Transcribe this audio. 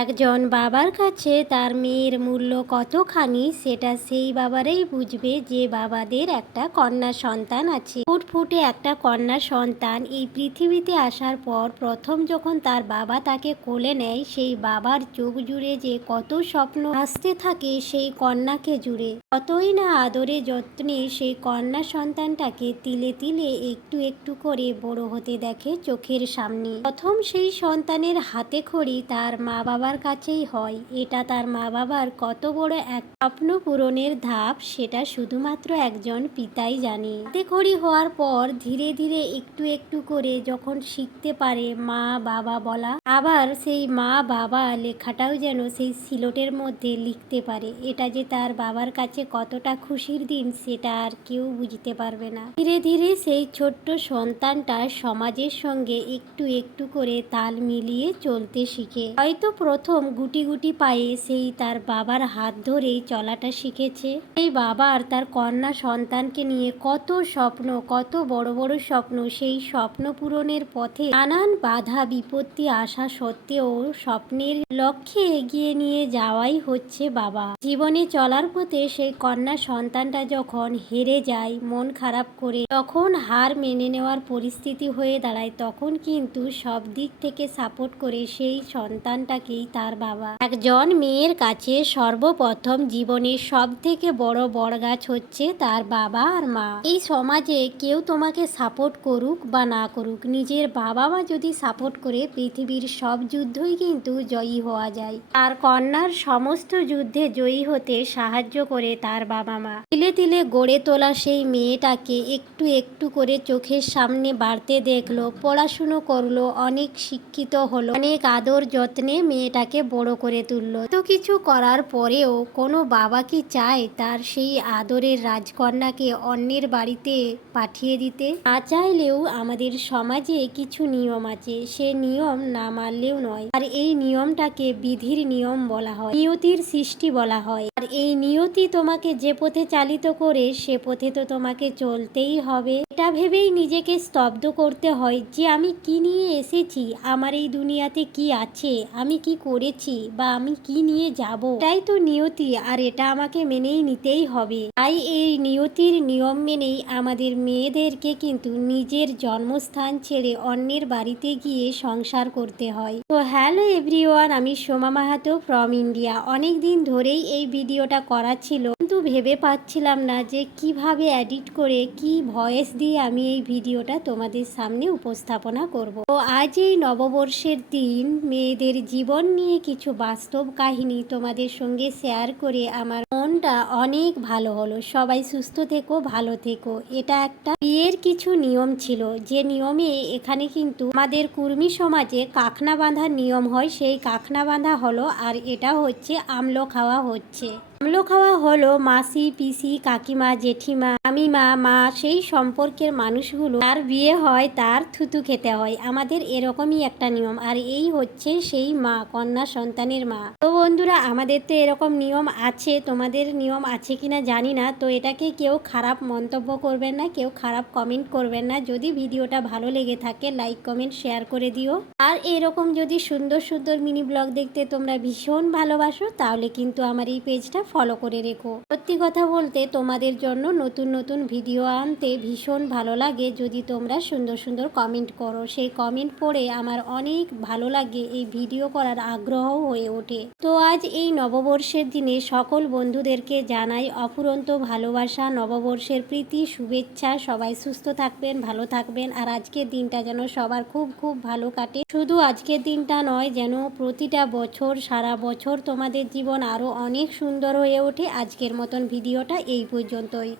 একজন বাবার কাছে তার মেয়ের মূল্য কতখানি সেটা সেই বাবারাই বুঝবে যে বাবাদের একটা কন্যা সন্তান আছে। ফুটফুটে একটা কন্যা সন্তান এই পৃথিবীতে আসার পর প্রথম যখন তার বাবা তাকে কোলে নেয়, সেই বাবার চোখ জুড়ে যে কত স্বপ্ন ভাসতে থাকে সেই কন্যাকে জুড়ে। কতই না আদরে যত্নে সেই কন্যা সন্তানটাকে তিলে তিলে একটু একটু করে বড় হতে দেখে চোখের সামনে। প্রথম সেই সন্তানের হাতে খড়ি তার মা বাবার কাছেই হয়। এটা তার মা বাবার কত বড় এক স্বপ্ন পূরণের ধাপ সেটা শুধুমাত্র একজন পিতাই জানে। হাতে খড়ি হওয়ার পর ধীরে ধীরে একটু একটু করে যখন শিখতে পারে মা বাবা বলা, আবার সেই মা বাবা লেখাটাও যেন সেই সিলটের মধ্যে লিখতে পারে, এটা যে তার বাবার কাছে কতটা খুশির দিন সেটা আর কেউ বুঝতে পারবে না। ধীরে ধীরে সেই ছোট্ট সন্তানটা সমাজের সঙ্গে একটু একটু করে তাল মিলিয়ে চলতে শিখে। হয়তো প্রথম গুটি গুটি পায়ে সেই তার বাবার হাত ধরেই চলাটা শিখেছে। এই বাবার তার কন্যা সন্তানকে নিয়ে কত স্বপ্ন, কত বড় বড় স্বপ্ন, সেই স্বপ্ন পূরণের পথে নানান বাধা বিপত্তি আসা সত্ত্বেও স্বপ্নের লক্ষ্যে এগিয়ে নিয়ে যাওয়াই হচ্ছে বাবা। জীবনে চলার পথে সেই কন্যা সন্তানটা যখন হেরে যায় মন খারাপ করে, তখন হার মেনে নেওয়ার পরিস্থিতি হয়ে দাঁড়ায়, তখন কিন্তু সব দিক থেকে সাপোর্ট করে সেই সন্তানটাকেই তার বাবা। একজন মেয়ের কাছে সর্বপ্রথম জীবনের সব থেকে বড় বড়গাছ হচ্ছে তার বাবা আর মা। এই সমাজে কেউ তোমাকে সাপোর্ট করুক বা না করুক, নিজের বাবা মা যদি সাপোর্ট করে পৃথিবীর সব যুদ্ধই কিন্তু জয়ী হওয়া যায়। আর কন্যার সমস্ত যুদ্ধে জয়ী হতে সাহায্য করে তার বাবা মা। তিলে তিলে গড়ে তোলা সেই মেয়েটাকে একটু একটু করে চোখের সামনে বাড়তে দেখলো, পড়াশুনো করলো, অনেক শিক্ষিত হলো, অনেক আদর যত্নে মেয়েটাকে বড় করে তুললো। তো কিছু করার পরেও কোনো বাবা কি চায় তার সেই আদরের রাজকন্যাকে অন্যের বাড়িতে পাঠিয়ে দিতে? না চাইলেও আমাদের সমাজে কিছু নিয়ম আছে, সে নিয়ম না মানলেও নয়। আর এই নিয়মটাকে বিধির নিয়ম বলা হয়, নিয়তির সৃষ্টি বলা হয়। আর এই নিয়তি তোমাকে যে পথে চালিত করে সে পথে তো তোমাকে চলতেই হবে। এটা ভেবেই নিজেকে স্তব্ধ করতে হয় যে আমি কি নিয়ে এসেছি, আমার এই দুনিয়াতে কি আছে, আমি কি করেছি বা আমি কি নিয়ে যাব, এটাই তো নিয়তি আর এটা আমাকে মেনেই নিতেই হবে। তাই এই নিয়তির নিয়ম মেনেই আমাদের মেয়েদেরকে কিন্তু নিজের জন্মস্থান ছেড়ে অন্যের বাড়িতে গিয়ে সংসার করতে হয়। তো হ্যালো এভরিওয়ান, আমি সোমা মাহাতো ফ্রম ইন্ডিয়া। অনেক দিন ধরেই এই ভিডিওটা করা ছিল, কিন্তু ভেবে পাচ্ছিলাম না যে কিভাবে এডিট করে কি ভয়েস দিয়ে আমি এই ভিডিওটা তোমাদের সামনে উপস্থাপনা করব। তো আজ এই নববর্ষের দিন মেয়েদের জীবন নিয়ে কিছু বাস্তব কাহিনী তোমাদের সঙ্গে শেয়ার করে আমার মনটা অনেক ভালো হলো। সবাই সুস্থ থেকো, ভালো থেকো। এটা একটা বিয়ের কিছু নিয়ম ছিল, যে নিয়মে এখানে কিন্তু আমাদের কুর্মী সমাজে কাখনা বাঁধার নিয়ম হয়, সেই কাখনা বাঁধা হলো। আর এটা হচ্ছে আমলো খাওয়া হচ্ছে। আমলো খাওয়া হলো মাসি, পিসি, কাকিমা, জেঠিমা, মামিমা, মা, সেই সম্পর্কের মানুষগুলো তার বিয়ে হয় তার থুতু খেতে হয়। আমাদের এরকমই একটা নিয়ম। আর এই হচ্ছে সেই মা, কন্যা সন্তানের মা। তো বন্ধুরা, আমাদের তো এরকম নিয়ম আছে, তোমাদের নিয়ম আছে কিনা জানি না। তো এটাকে কেউ খারাপ মন্তব্য করবেন না, কেউ খারাপ কমেন্ট করবেন না। যদি ভিডিওটা ভালো লেগে থাকে লাইক কমেন্ট শেয়ার করে দিও। আর এরকম যদি সুন্দর সুন্দর মিনি ব্লগ দেখতে তোমরা ভীষণ ভালোবাসো, তাহলে কিন্তু আমার এই পেজটা ফলো করে রেখো। সত্যি কথা বলতে তোমাদের জন্য নতুন নতুন ভিডিও আনতে ভীষণ ভালো লাগে যদি তোমরা সুন্দর সুন্দর কমেন্ট করো। সেই কমেন্ট পড়ে আমার অনেক ভালো লাগে, এই ভিডিও করার আগ্রহ হয়ে ওঠে। তো আজ এই নববর্ষের দিনে সকল বন্ধুদেরকে জানাই অফুরন্ত ভালোবাসা, নববর্ষের প্রীতি, শুভেচ্ছা। সবাই সুস্থ থাকবেন, ভালো থাকবেন। আর আজকের দিনটা যেন সবার খুব খুব ভালো কাটে। শুধু আজকের দিনটা নয়, যেন প্রতিটা বছর, সারা বছর তোমাদের জীবন আরও অনেক সুন্দর হয়ে ওঠে। আজকের মতন ভিডিওটা এই পর্যন্তই।